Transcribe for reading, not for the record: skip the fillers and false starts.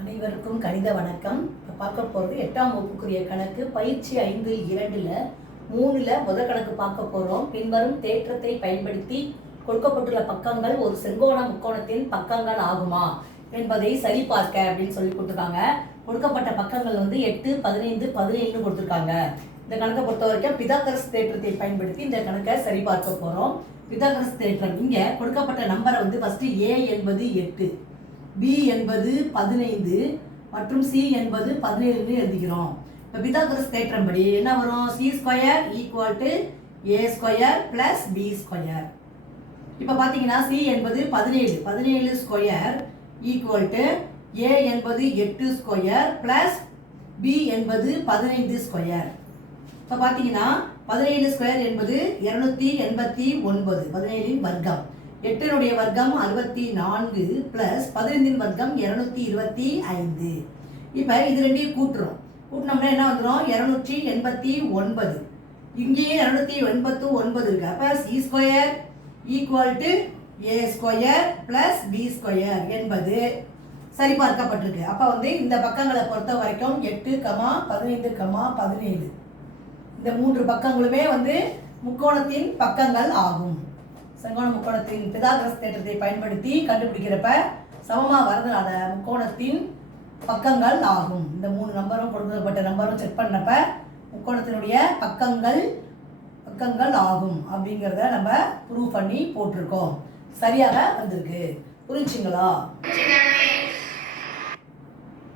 அனைவருக்கும் கணித வணக்கம். பார்க்க போகிறது 8ஆம் வகுப்புக்குரிய கணக்கு பயிற்சி 5.2ல் 3ல் முதல் கணக்கு பார்க்க போகிறோம். பின்வரும் தேற்றத்தை பயன்படுத்தி கொடுக்கப்பட்டுள்ள பக்கங்கள் ஒரு செங்கோண முக்கோணத்தின் பக்கங்கள் ஆகுமா என்பதை சரிபார்க்க அப்படின்னு சொல்லி கொடுத்துருக்காங்க. கொடுக்கப்பட்ட பக்கங்கள் 8, 15, 17 கொடுத்துருக்காங்க. இந்த கணக்கை பொறுத்த வரைக்கும் பிதாகரஸ் தேற்றத்தை பயன்படுத்தி இந்த கணக்கை சரிபார்க்க போகிறோம். பிதாகரஸ் தேற்றம் இங்கே கொடுக்கப்பட்ட நம்பரை ஃபஸ்ட்டு A என்பது 8, B என்பது 15 மற்றும் C என்பது 17 எழுதிக்கிறோம். இப்போ பிதாகரஸ் தேற்றம் படி என்ன வரும்? C square equal to A square plus B square. இப்போ பார்த்தீங்கன்னா C என்பது 17 ஸ்கொயர் ஈக்குவல் டு A என்பது 8 ஸ்கொயர் பிளஸ் B என்பது 15 ஸ்கொயர். இப்போ பார்த்தீங்கன்னா 17 ஸ்கொயர் என்பது 289, 17 வர்க்கம். 8 வர்க்கம் 64 பிளஸ் 15 வர்க்கம் 225. இப்போ இது ரெண்டையும் கூட்டுறோம். கூட்டினோம்னா என்ன வந்துடும்? 289. இங்கேயே 289 இருக்கு. அப்போ C square equal to A square plus B square என்பது சரிபார்க்கப்பட்டிருக்கு. அப்போ இந்த பக்கங்களை பொறுத்த வரைக்கும் 8, 15, 17 இந்த 3 பக்கங்களுமே முக்கோணத்தின் பக்கங்கள் ஆகும். செங்கோண முக்கோணத்தின் பிதாகரஸ் தேற்றத்தை பயன்படுத்தி கண்டுபிடிக்கிறப்ப சமமாக வரதுனால முக்கோணத்தின் பக்கங்கள் ஆகும். இந்த 3 நம்பரும் கொடுக்கப்பட்ட நம்பரும் செக் பண்ணப்ப முக்கோணத்தினுடைய பக்கங்கள் ஆகும் அப்படிங்கிறத நம்ம ப்ரூவ் பண்ணி போட்டிருக்கோம். சரியாக வந்திருக்கு. புரிஞ்சுங்களா?